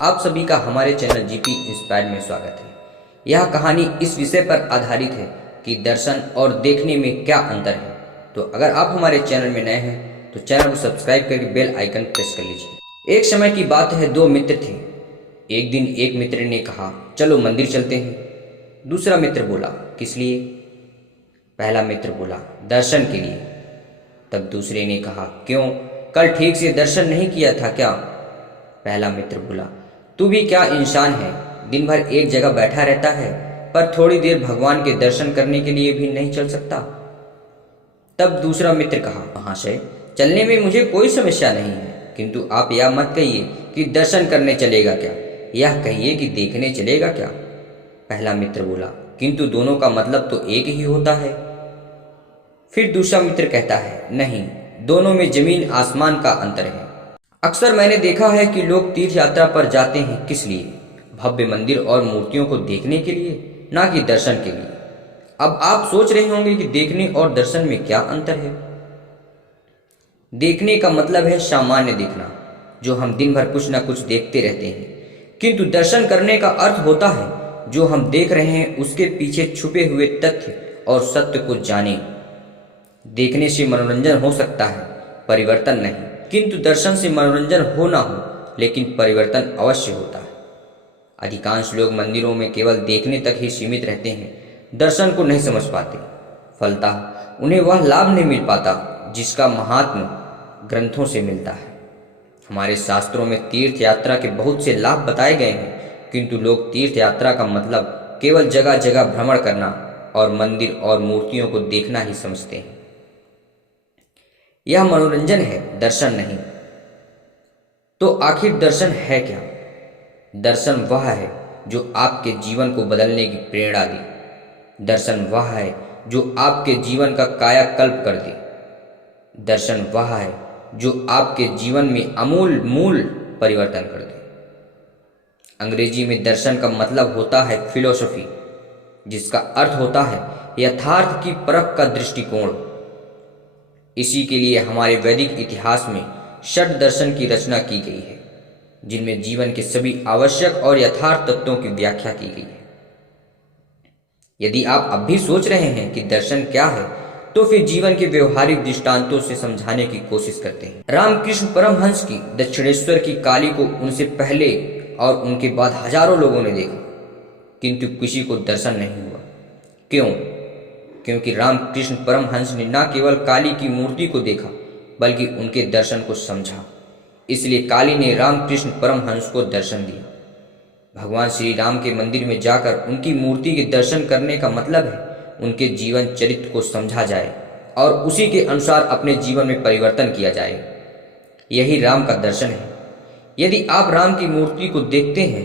आप सभी का हमारे चैनल जीपी इंस्पायर्ड में स्वागत है। यह कहानी इस विषय पर आधारित है कि दर्शन और देखने में क्या अंतर है। तो अगर आप हमारे चैनल में नए हैं तो चैनल को सब्सक्राइब करके बेल आइकन प्रेस कर लीजिए। एक समय की बात है, दो मित्र थे। एक दिन एक मित्र ने कहा, चलो मंदिर चलते हैं। दूसरा मित्र बोला, किस लिए? पहला मित्र बोला, दर्शन के लिए। तब दूसरे ने कहा, क्यों, कल ठीक से दर्शन नहीं किया था क्या? पहला मित्र बोला, तू भी क्या इंसान है, दिन भर एक जगह बैठा रहता है, पर थोड़ी देर भगवान के दर्शन करने के लिए भी नहीं चल सकता? तब दूसरा मित्र कहा, महाशय, चलने में मुझे कोई समस्या नहीं है, किंतु आप यह मत कहिए कि दर्शन करने चलेगा क्या, यह कहिए कि देखने चलेगा क्या। पहला मित्र बोला, किंतु दोनों का मतलब तो एक ही होता है। फिर दूसरा मित्र कहता है, नहीं, दोनों में जमीन आसमान का अंतर है। अक्सर मैंने देखा है कि लोग तीर्थ यात्रा पर जाते हैं, किस लिए? भव्य मंदिर और मूर्तियों को देखने के लिए, ना कि दर्शन के लिए। अब आप सोच रहे होंगे कि देखने और दर्शन में क्या अंतर है। देखने का मतलब है सामान्य देखना, जो हम दिन भर कुछ न कुछ देखते रहते हैं, किंतु दर्शन करने का अर्थ होता है जो हम देख रहे हैं उसके पीछे छुपे हुए तथ्य और सत्य को जानें। देखने से मनोरंजन हो सकता है, परिवर्तन नहीं, किंतु दर्शन से मनोरंजन हो ना हो, लेकिन परिवर्तन अवश्य होता है। अधिकांश लोग मंदिरों में केवल देखने तक ही सीमित रहते हैं, दर्शन को नहीं समझ पाते। फलतः उन्हें वह लाभ नहीं मिल पाता जिसका महात्म्य ग्रंथों से मिलता है। हमारे शास्त्रों में तीर्थ यात्रा के बहुत से लाभ बताए गए हैं, किंतु लोग तीर्थ यात्रा का मतलब केवल जगह जगह भ्रमण करना और मंदिर और मूर्तियों को देखना ही समझते हैं। यह मनोरंजन है, दर्शन नहीं। तो आखिर दर्शन है क्या? दर्शन वह है जो आपके जीवन को बदलने की प्रेरणा दे। दर्शन वह है जो आपके जीवन का कायाकल्प कर दे। दर्शन वह है जो आपके जीवन में मूल परिवर्तन कर दे। अंग्रेजी में दर्शन का मतलब होता है फिलोसफी, जिसका अर्थ होता है यथार्थ की परख का दृष्टिकोण। इसी के लिए हमारे वैदिक इतिहास में षट दर्शन की रचना की गई है, जिनमें जीवन के सभी आवश्यक और यथार्थ तत्वों की व्याख्या की गई है। यदि आप अब भी सोच रहे हैं कि दर्शन क्या है, तो फिर जीवन के व्यवहारिक दृष्टांतों से समझाने की कोशिश करते हैं। रामकृष्ण परमहंस की दक्षिणेश्वर की काली को उनसे पहले और उनके बाद हजारों लोगों ने देखा, किंतु किसी को दर्शन नहीं हुआ। क्यों? क्योंकि रामकृष्ण परमहंस ने न केवल काली की मूर्ति को देखा, बल्कि उनके दर्शन को समझा। इसलिए काली ने रामकृष्ण परमहंस को दर्शन दिया। भगवान श्री राम के मंदिर में जाकर उनकी मूर्ति के दर्शन करने का मतलब है उनके जीवन चरित्र को समझा जाए और उसी के अनुसार अपने जीवन में परिवर्तन किया जाए। यही राम का दर्शन है। यदि आप राम की मूर्ति को देखते हैं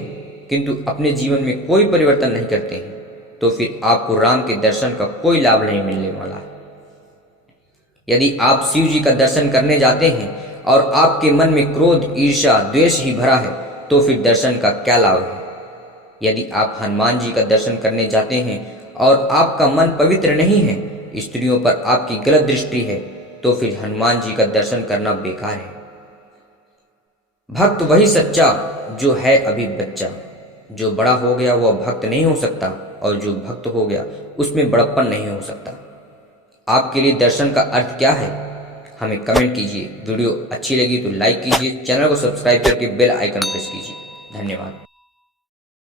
किंतु अपने जीवन में कोई परिवर्तन नहीं करते हैं, तो फिर आपको राम के दर्शन का कोई लाभ नहीं मिलने वाला है। यदि आप शिव जी का दर्शन करने जाते हैं और आपके मन में क्रोध, ईर्ष्या, द्वेष ही भरा है, तो फिर दर्शन का क्या लाभ है? यदि आप हनुमान जी का दर्शन करने जाते हैं और आपका मन पवित्र नहीं है, स्त्रियों पर आपकी गलत दृष्टि है, तो फिर हनुमान जी का दर्शन करना बेकार है। भक्त वही सच्चा जो है अभी बच्चा। जो बड़ा हो गया वह भक्त नहीं हो सकता, और जो भक्त हो गया उसमें बड़प्पन नहीं हो सकता। आपके लिए दर्शन का अर्थ क्या है? हमें कमेंट कीजिए। वीडियो अच्छी लगी तो लाइक कीजिए, चैनल को सब्सक्राइब करके बेल आइकन प्रेस कीजिए। धन्यवाद।